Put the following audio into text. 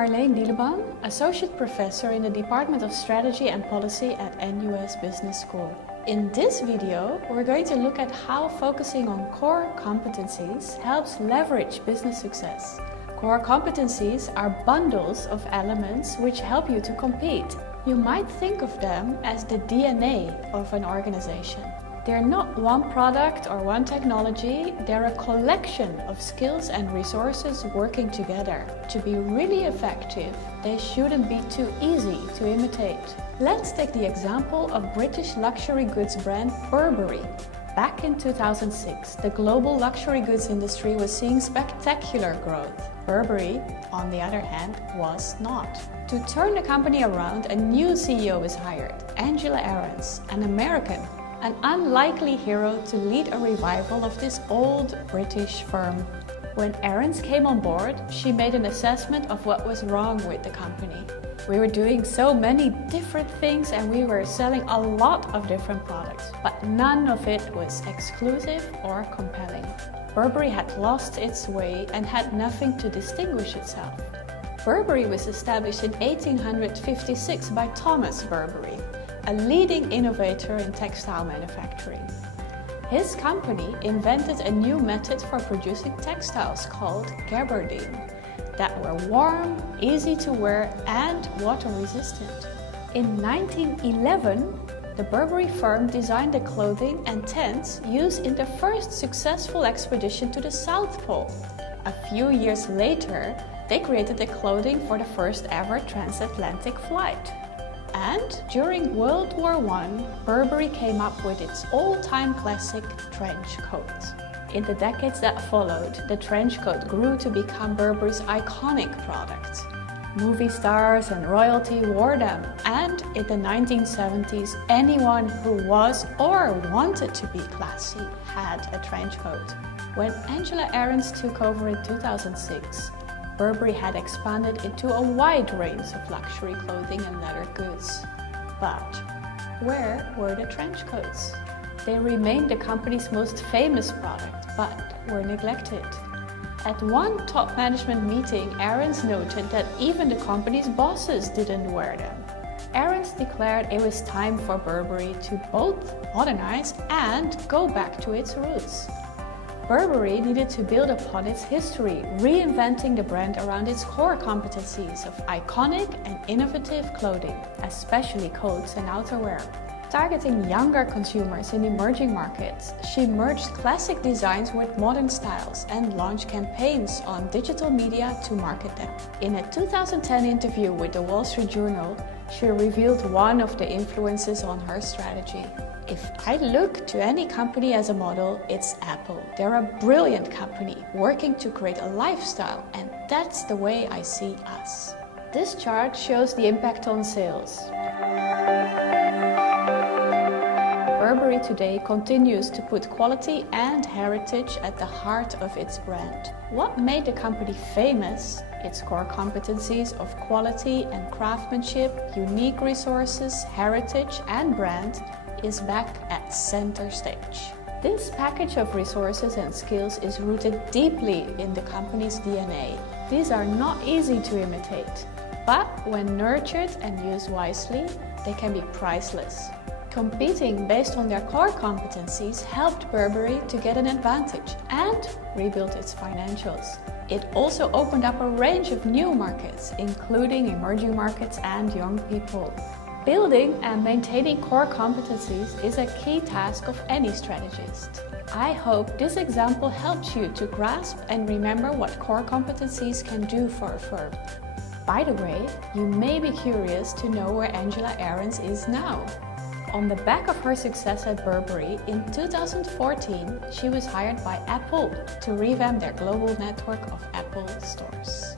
Marleen Dieleman, Associate Professor in the Department of Strategy and Policy at NOWnews Business School. In this video, we're going to look at how focusing on core competencies helps leverage business success. Core competencies are bundles of elements which help you to compete. You might think of them as the DNA of an organization. They're not one product or one technology, they're a collection of skills and resources working together. To be really effective, they shouldn't be too easy to imitate. Let's take the example of British luxury goods brand Burberry. Back in 2006, the global luxury goods industry was seeing spectacular growth. Burberry, on the other hand, was not. To turn the company around, a new CEO was hired, Angela Ahrendts, an American. An unlikely hero to lead a revival of this old British firm. When Ahrendts came on board, she made an assessment of what was wrong with the company. We were doing so many different things and we were selling a lot of different products, but none of it was exclusive or compelling. Burberry had lost its way and had nothing to distinguish itself. Burberry was established in 1856 by Thomas Burberry, a leading innovator in textile manufacturing. His company invented a new method for producing textiles called gabardine that were warm, easy to wear and water resistant. In 1911, the Burberry firm designed the clothing and tents used in the first successful expedition to the South Pole. A few years later, they created the clothing for the first ever transatlantic flight. And during World War I, Burberry came up with its all-time classic trench coat. In the decades that followed, the trench coat grew to become Burberry's iconic product. Movie stars and royalty wore them, and in the 1970s, anyone who was or wanted to be classy had a trench coat. When Angela Ahrendts took over in 2006, Burberry had expanded into a wide range of luxury clothing and leather goods. But where were the trench coats? They remained the company's most famous product, but were neglected. At one top management meeting, Ahrendts noted that even the company's bosses didn't wear them. Ahrendts declared it was time for Burberry to both modernize and go back to its roots. Burberry needed to build upon its history, reinventing the brand around its core competencies of iconic and innovative clothing, especially coats and outerwear. Targeting younger consumers in emerging markets, she merged classic designs with modern styles and launched campaigns on digital media to market them. In a 2010 interview with the Wall Street Journal, she revealed one of the influences on her strategy. If I look to any company as a model, it's Apple. They're a brilliant company working to create a lifestyle, and that's the way I see us. This chart shows the impact on sales. Burberry today continues to put quality and heritage at the heart of its brand. What made the company famous, its core competencies of quality and craftsmanship, unique resources, heritage and brand, is back at center stage. This package of resources and skills is rooted deeply in the company's DNA. These are not easy to imitate, but when nurtured and used wisely, they can be priceless. Competing based on their core competencies helped Burberry to get an advantage and rebuild its financials. It also opened up a range of new markets, including emerging markets and young people. Building and maintaining core competencies is a key task of any strategist. I hope this example helps you to grasp and remember what core competencies can do for a firm. By the way, you may be curious to know where Angela Ahrendts is now. On the back of her success at Burberry, in 2014, she was hired by Apple to revamp their global network of Apple stores.